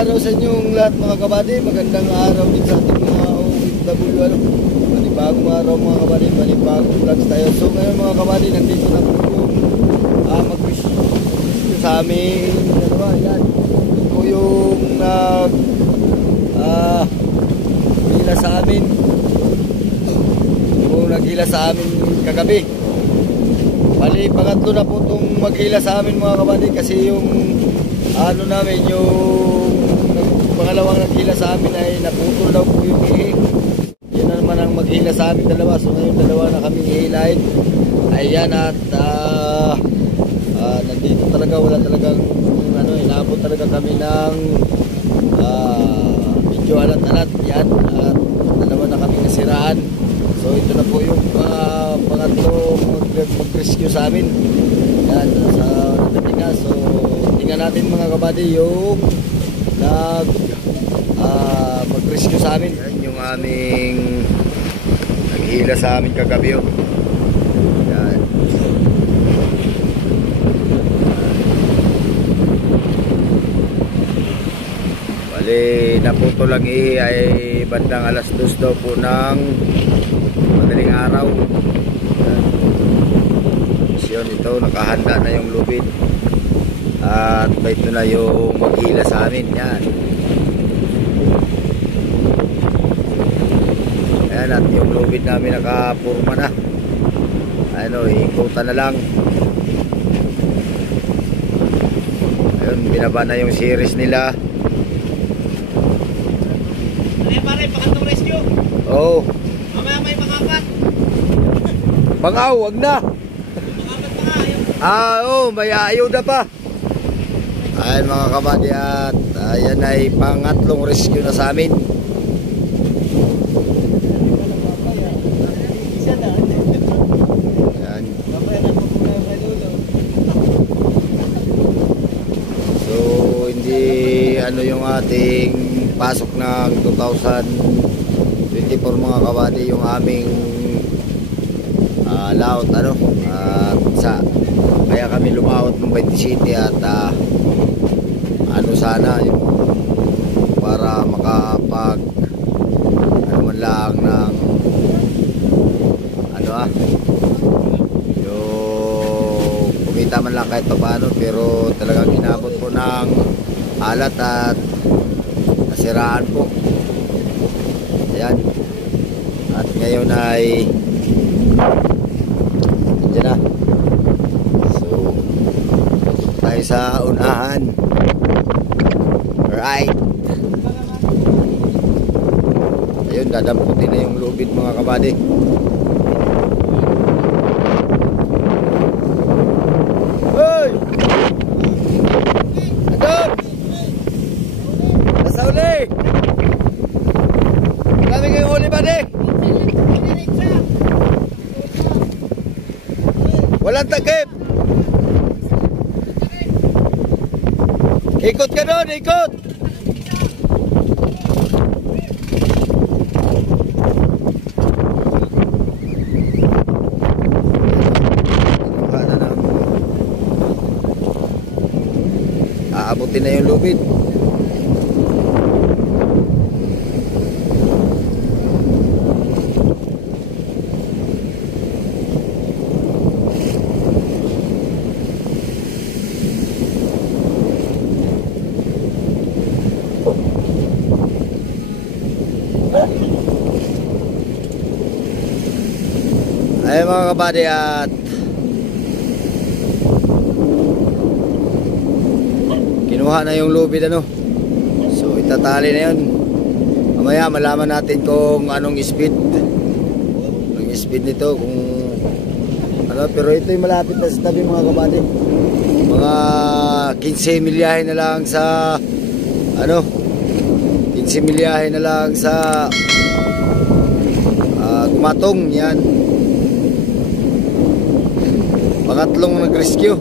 araw sa inyong lahat mga kabady. Magandang araw din sa ating mga OFW. Panibagong araw mga kabady, panibagong vlogs tayo. So ngayon mga kabady, nandito na po yung mag-wish sa amin. Dalawa, yan. Ito po yung naghila sa amin. Yung naghila sa amin kagabi. Bali, pangatlo na po itong maghila sa amin mga kabady, kasi yung ano namin, yung pangalawang naghila sa amin ay naputol daw po yung ihi. Yun na naman ang maghila sa amin dalawa. So ngayon dalawa na kami ihilahin. Ayan, at nandito talaga, wala talagang ano, inabot talaga kami ng medyo alat-alat. Yan, at dalawa na kami nasiraan. So ito na po yung pangatlo mag-rescue sa amin. Yan, sa natatinga. So tingnan natin mga kabady yung mag-rescue sa amin. Yan yung aming naghila sa amin kagabi. Yan. Bali, naputo lang ay bandang alas 2 daw po ng madaling araw. Yan. Ito, nakahanda na yung lubid. At ito na yung maghila sa amin. Yan. Ayan, at yung lubid namin nakapurma na. Ano, ikutan na lang. Ayun, binaba na yung series nila. Ano pare, pakatong rescue? Oo. Mamaya may pangapat. Bangaw, wag na. Pangapat pa nga. Oo, may ayuda pa. Ayan mga kabady, at ayan ay pangatlong rescue na sa amin. Ayan. So hindi ano yung ating pasok ng 2024 mga kabady, yung aming laot ano, at kaya kami lumawat ng 27 at ano sana yung para makapag ano man lang ng ano yung kumita man lang kahit paano, pero talagang inabot po ng alat at nasiraan po. Ayan, at ngayon ay dyan na. So tayo sa unahan. Right. Ayun, dadamputin na yung lubid mga kabady. Hoy! Adon! Nasa uli! Kami kayong uli ba, Dik? Walang takip! Ikot ka doon, ikot! Aabutin na yung lubid. Ayun mga kabady, at kinuha na yung lubid ano. So itatali na yun. Mamaya malaman natin kung anong speed nito, kung ano, pero ito'y malapit na sa tabi mga kabady. Mga 15 milyahe na lang sa ano, 15 milyahe na lang sa Gumatong. Yan, pangatlong nag-rescue.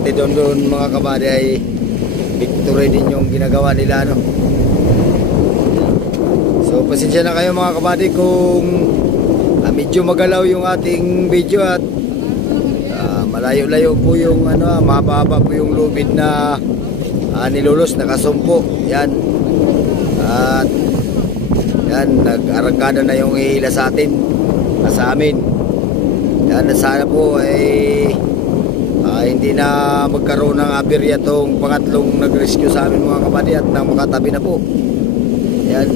parte doon mga kabady ay victory din yung ginagawa nila, no? So pasensya na kayo mga kabady kung medyo magalaw yung ating video at malayo-layo po yung mahaba po yung lubid na nilulos, nakasumpo. Yan. At yan, nag-arangkada na yung hila sa atin, sa amin. Yan, sana po ay hindi na magkaroon ng aberya tong pangatlong nag-rescue sa amin mga kabady at nang makatabi na po. Yan.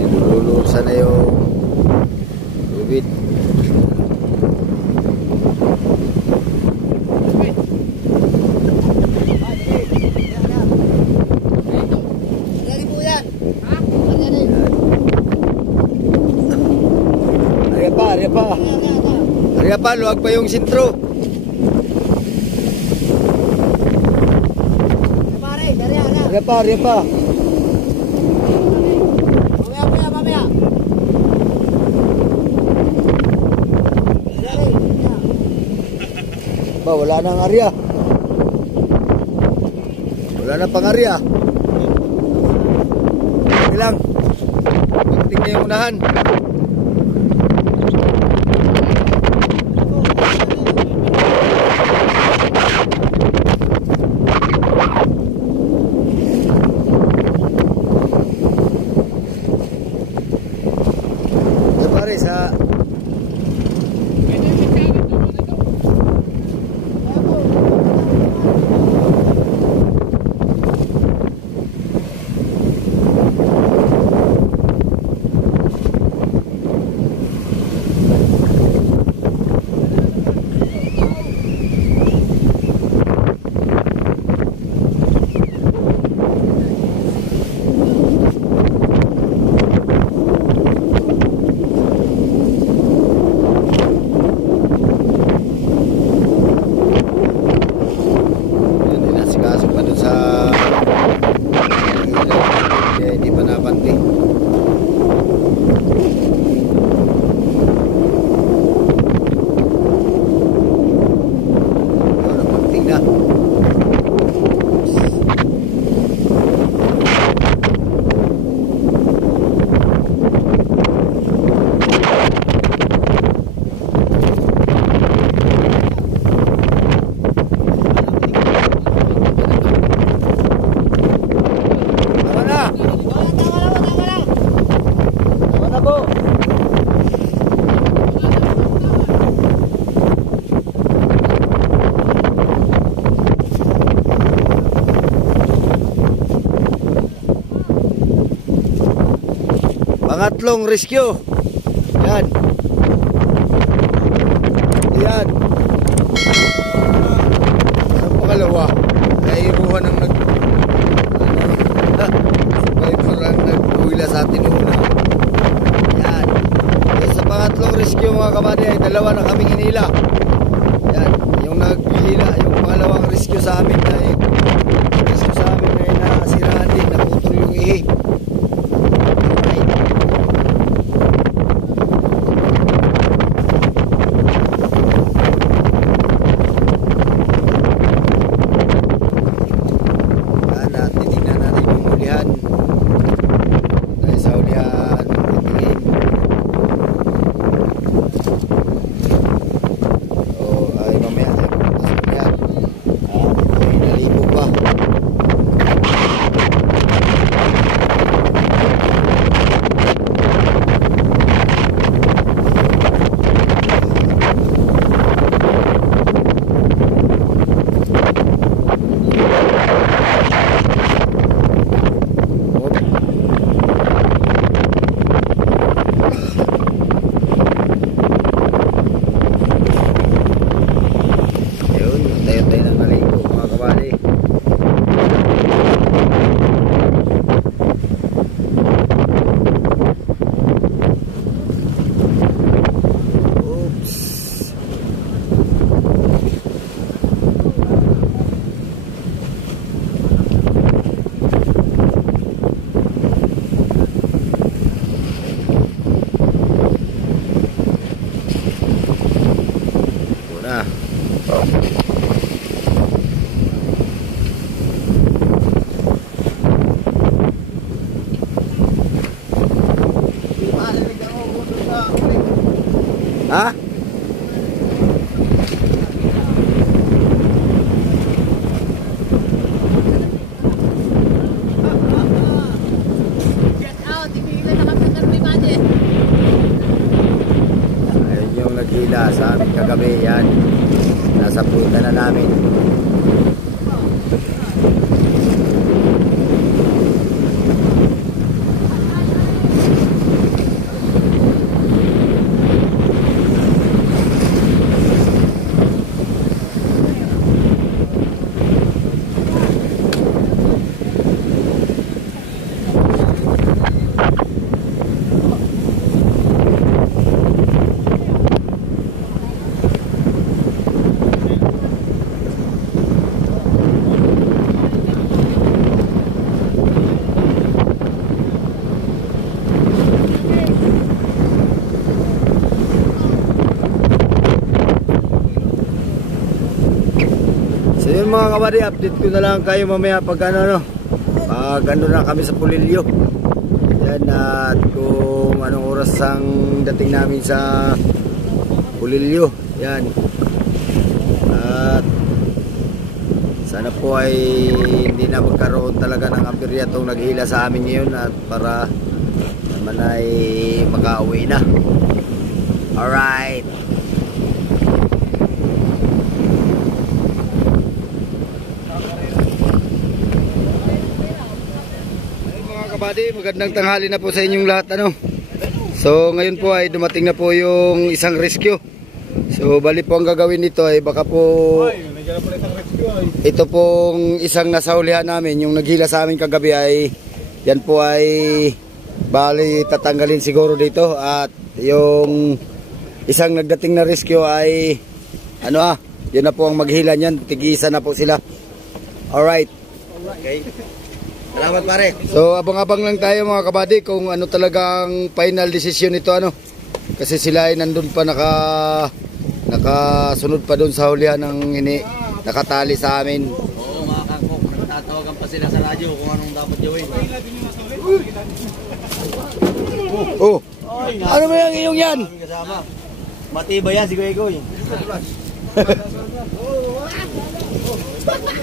Nilululusan na yung lubid. Ariya pa, luwag pa yung sintro. Ariya pa. Mamaya. Ba, wala nang ariya. Wala na pang ariya. Sige lang. Pagting na yung unahan. Sa hindi pa napanti. Napanting na. Pangatlong rescue. Yan. Yan. Sa pangalawa, nairuhan ng nag-uwila sa atin una. Yan. Sa pangatlong rescue mga kabady ay dalawa na kaming hinila. Yan. Yung naghila, yung pangalawang rescue sa amin ay nasiraan din, naputol yung ihi. Pakita na namin. So yun mga kabady, update ko na lang kayo mamaya pag pag na kami sa Pulilio. Yan, at kung anong oras ang dating namin sa Pulilio. Yan. At sana po ay hindi na magkaroon talaga ng aberya itong naghila sa amin ngayon, at para naman ay makauwi na. Alright. Kabady, magandang tanghali na po sa inyong lahat. So ngayon po ay dumating na po yung isang rescue. So bali po ang gagawin nito ay baka po ito pong isang nasaulihan namin, yung naghila sa amin kagabi, ay yan po ay bali tatanggalin siguro dito, at yung isang nagdating na rescue ay yun na po ang maghila niyan. Tig-isa na po sila. Alright. Okay. Salamat pare. So abang-abang lang tayo mga kabady kung ano talagang final decision nito kasi sila ay nandun pa nakasunod pa doon sa hulihan ng nakatali sa amin. Oo mga kakok, nagtatawagan pa sila sa radyo kung anong dapat gawin. Oh. Ano ba yung iyong yan? Matibay yan si Goy.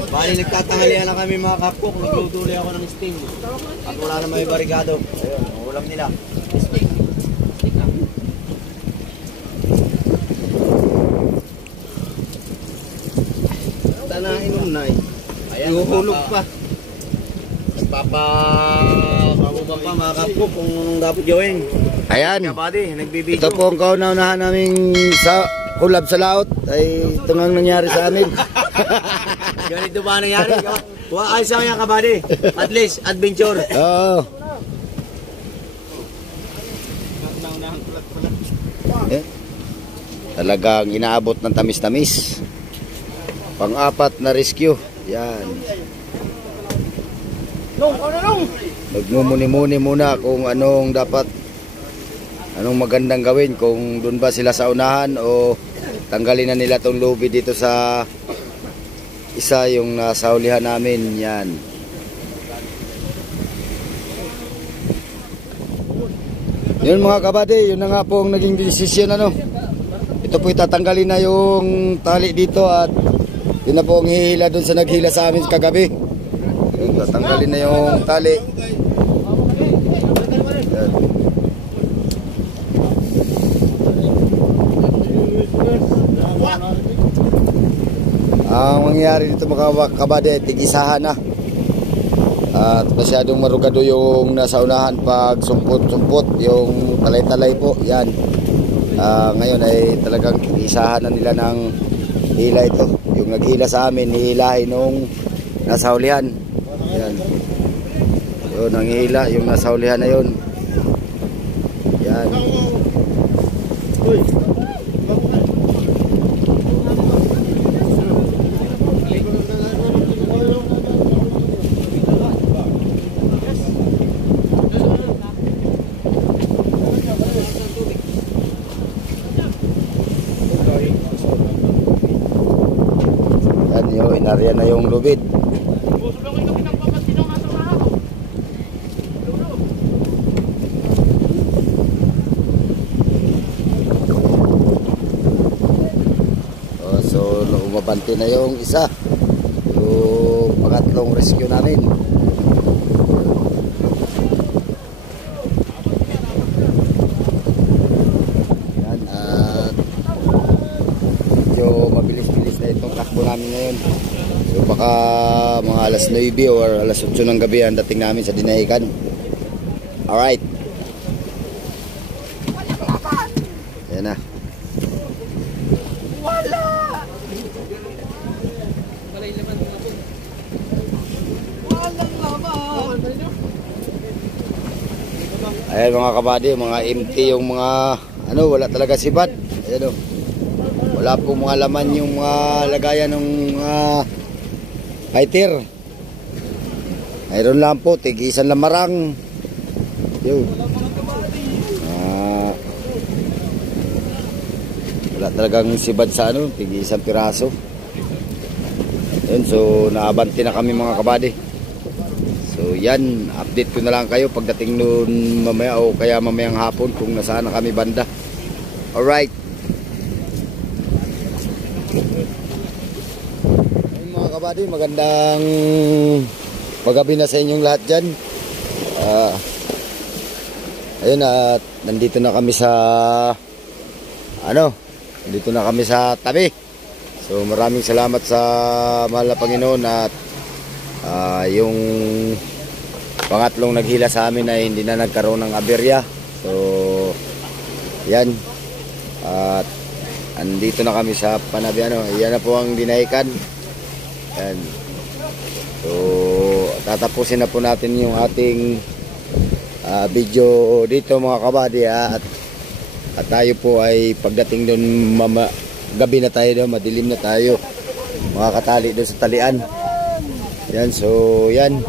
Bali nagtatanghalian na kami mga kakok, naglutuloy ako ng sting. At wala na may barigado. Ayun, ulam nila. Sting. Tanahin na ayan, hulog pa. Nagpapabubang pa mga kakok kung anong dapat gawin. Ayan. Kabady, nagbibideo. Ito po ang kauna-unahan naming sa kulab sa laot. Ay ito nga nangyari sa amin. Ganito ba nangyari? Ayos lang yan kabady. At least, adventure. Oo. Talagang inaabot ng tamis-tamis. Pang-apat na rescue. Yan. Nagmumuni-muni muna kung anong magandang gawin. Kung doon ba sila sa unahan o tanggalin na nila tong lobby dito sa isa yung nasaulihan namin. Yan. Yun mga kabady, yun na nga po ang naging desisyon. Ito po itatanggalin na yung tali dito, at yun na po ang hihila doon sa naghila sa amin kagabi. Yun, tatanggalin na yung tali. Yan. Ang mangyayari dito mga kabady ay tig-isahan na. At masyadong marugado yung nasa unahan pag sumpot-sumpot, yung talay-talay po. Yan. Ngayon ay talagang tig-isahan na nila ng hila ito. Yung naghila sa amin, hihilahin nung nasa ulihan. Yan. Yun, ang hila, yung nasa ulihan na yun. Yan. Inarya na yung lubid. So umabante na yung isa, yung pangatlong rescue namin. Yan, at medyo mabilis-bilis na itong takbo ngayon. So baka mga alas 9 or alas 8 ng gabi ang dating namin sa Dinahican. Alright. Ayan na. Ayan mga kabady, mga empty yung mga ano, wala talaga sibad. Ayan o. Wala po mga laman yung mga lagayan ng mga fighter. Mayroon lang po, tig-isang lamarang. Yun. Wala talagang sibad sa ano, tig-isang piraso. Yun, so naabanti na kami mga kabady. So yan, update ko na lang kayo pagdating noon mamaya o kaya mamayang hapon kung nasaan na kami banda. Alright. Ayun mga kabady, magandang paggabi na sa inyong lahat dyan. Ayun at nandito na kami sa nandito na kami sa tabi. So maraming salamat sa mahal na Panginoon at yung pangatlong naghila sa amin ay hindi na nagkaroon ng aberya. So yan, at andito na kami sa Panabiano. Yan na po ang Dinahican. Yan. So tatapusin na po natin yung ating video dito mga kabady, at tayo po ay pagdating doon gabi na tayo doon, madilim na tayo, makakatali doon sa talian. Yan, so yan.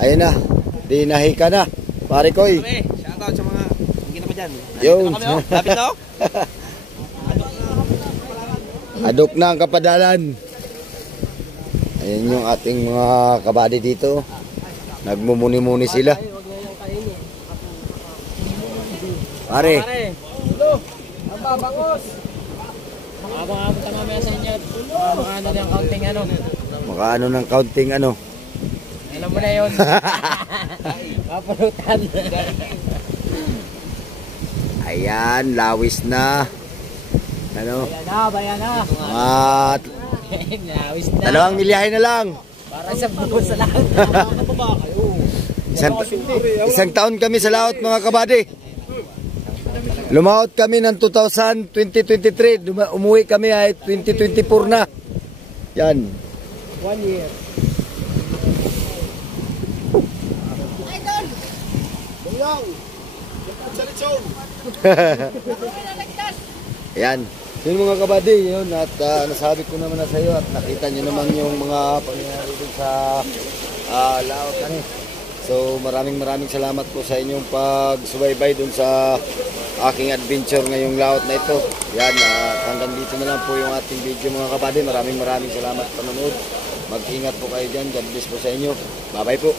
Ayun na, Dinahican na. Pare Koy. Shoutout sa mga hindi na pa dyan. Yun. Lapit na. Adok na ang kapadalan. Ayun yung ating mga kabady dito. Nagmumuni-muni sila. Pare. Ang babakos. Abang-abot na mamaya sa inyo. Makaano ng counting ano. Makaano ng counting ano. Alam mo na yun. Papalutan. Ayan, lawis na. Ano? Bayan na. At Lawis na. 2 milyahe na lang. Para sa buko sa lahat. Isang taon kami sa laot mga kabady. Lumaot kami ng 2023. Umuwi kami ay 2024 na. Yan. 1 year. Yan. Yun mga kabady, yun. At nasabi ko naman na sa iyo at nakita nyo naman yung mga pangyayari dun sa laot. So maraming salamat po sa inyong pagsubaybay dun sa aking adventure ngayong laot na ito. Yan, hanggang dito na lang po yung ating video mga kabady. Maraming salamat sa panonood. Mag-ingat po kayo dyan. God bless po sa inyo. Bye bye po.